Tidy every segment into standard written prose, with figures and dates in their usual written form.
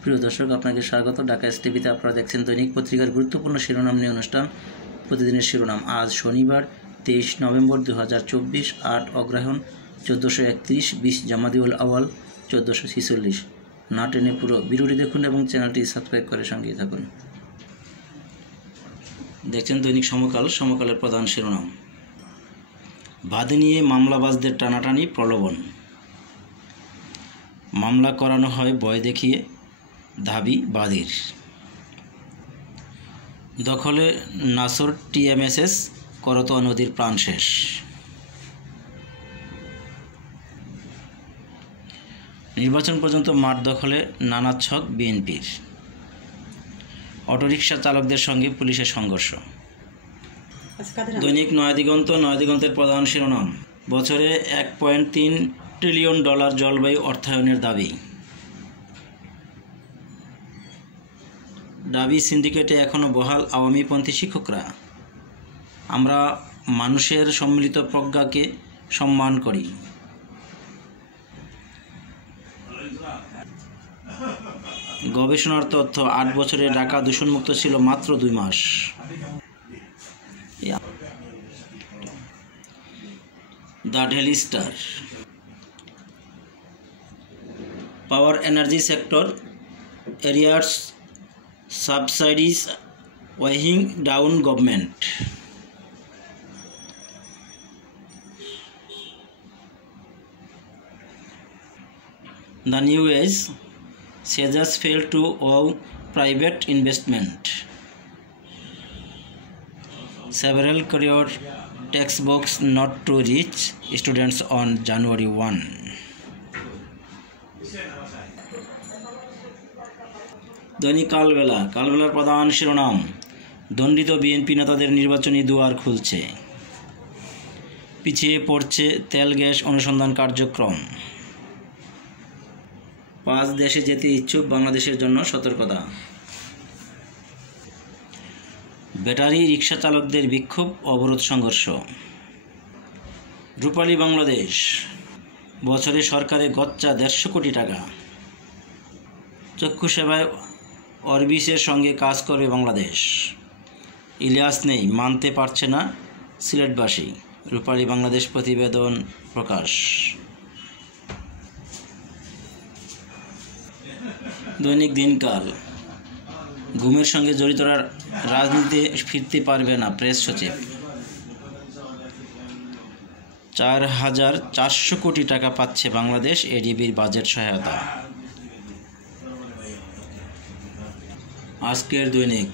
প্রিয় দর্শক, আপনাকে স্বাগত। ঢাকা এসটিভিতে আপনারা দেখছেন দৈনিক পত্রিকার গুরুত্বপূর্ণ শিরোনাম নিয়ে অনুষ্ঠান প্রতিদিনের শিরোনাম। আজ শনিবার 23 নভেম্বর 2024, 8 অগ্রহায়ণ 1431, 20 জামাদিউল আওয়াল 1446। না টেনে পুরো ভিডিওটি দেখুন এবং চ্যানেলটি সাবস্ক্রাইব করে সঙ্গেই থাকুন। দেখছেন দৈনিক সমকাল। সমকালের প্রধান শিরোনাম: বাদী নিয়ে মামলাবাজদের টানাটানি, প্রলোভন। মামলা করানো হয় ভয় দেখিয়ে, দাবি বাদীর। দখলে নাসর টিএমএসএস, করতোয়া নদীর প্রাণ শেষ। নির্বাচন পর্যন্ত মাঠ দখলে নানা ছক বিএনপির। অটোরিকশা চালকদের সঙ্গে পুলিশের সংঘর্ষ। দৈনিক নয়াদিগন্ত। নয়াদিগন্তের প্রধান শিরোনাম: বছরে $1.3 ট্রিলিয়ন জলবায়ু অর্থায়নের দাবি। দাবি সিন্ডিকেটে এখনও বহাল আওয়ামীপন্থী শিক্ষকরা। আমরা মানুষের সম্মিলিত প্রজ্ঞাকে সম্মান করি। গবেষণার তথ্য: 8 বছরে ঢাকা দূষণমুক্ত ছিল মাত্র 2 মাস। The Daily Star. Power energy sector arrears subsidies weighing down government. The New Age. SEZAS failed to owe private investment. Several career textbooks not to reach students on January 1. দৈনিক কালবেলা। কালবেলার প্রধান শিরোনাম: দণ্ডিত বিএনপি নেতাদের নির্বাচনী দুয়ার খুলছে। পিছিয়ে পড়ছে তেল গ্যাস অনুসন্ধান কার্যক্রম। 5 দেশে যেতে ইচ্ছুক বাংলাদেশের জন্য সতর্কতা। ব্যাটারি রিকশা চালকদের বিক্ষোভ, অবরোধ, সংঘর্ষ। রূপালী বাংলাদেশ। বছরে সরকারে গচ্চা 150 কোটি টাকা। চক্ষু সেবায় অরবিসের সঙ্গে কাজ করবে বাংলাদেশ। ইলিয়াস নেই, মানতে পারছে না সিলেটবাসী। রূপালী বাংলাদেশ প্রতিবেদন প্রকাশ। দৈনিক দিনকাল। গুমের সঙ্গে জড়িতরা রাজনীতিতে ফিরতে পারবে না, প্রেস সচিব। 4,400 কোটি টাকা পাচ্ছে বাংলাদেশ, এডিবির বাজেট সহায়তা। আজকের দৈনিক।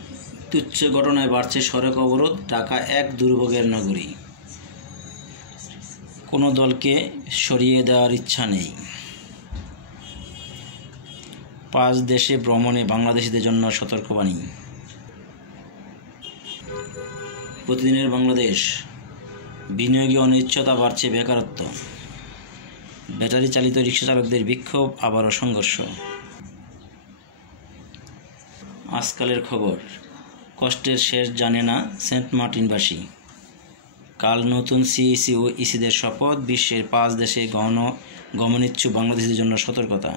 তুচ্ছ ঘটনায় বাড়ছে সড়ক অবরোধ, ঢাকা এক দুর্ভোগের নগরী। কোনো দলকে সরিয়ে দেওয়ার ইচ্ছা নেই। 5 দেশে ভ্রমণে বাংলাদেশিদের জন্য সতর্কবাণী। প্রতিদিনের বাংলাদেশ। বিনিয়োগে অনিশ্চয়তা, বাড়ছে বেকারত্ব। ব্যাটারি চালিত রিকশা চালকদের বিক্ষোভ, আবারও সংঘর্ষ। আজকালের খবর: কষ্টের শেষ জানে না সেন্ট মার্টিনবাসী। কাল নতুন সিইসি ও ইসিদের শপথ। বিশ্বের 5 দেশে গমনেচ্ছুক বাংলাদেশিদের জন্য সতর্কতা।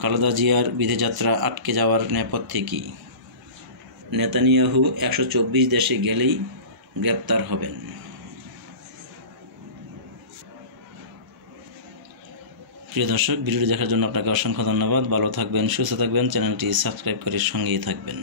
খালেদা জিয়ার বিদেশযাত্রা আটকে যাওয়ার নেপথ্যে কি? নেতানিয়াহু 124 দেশে গেলেই গ্রেপ্তার হবেন। প্রিয় দর্শক, ভিডিওটি দেখার জন্য আপনাকে অসংখ্য ধন্যবাদ। ভালো থাকবেন, সুস্থ থাকবেন, চ্যানেলটি সাবস্ক্রাইব করে সঙ্গেই থাকবেন।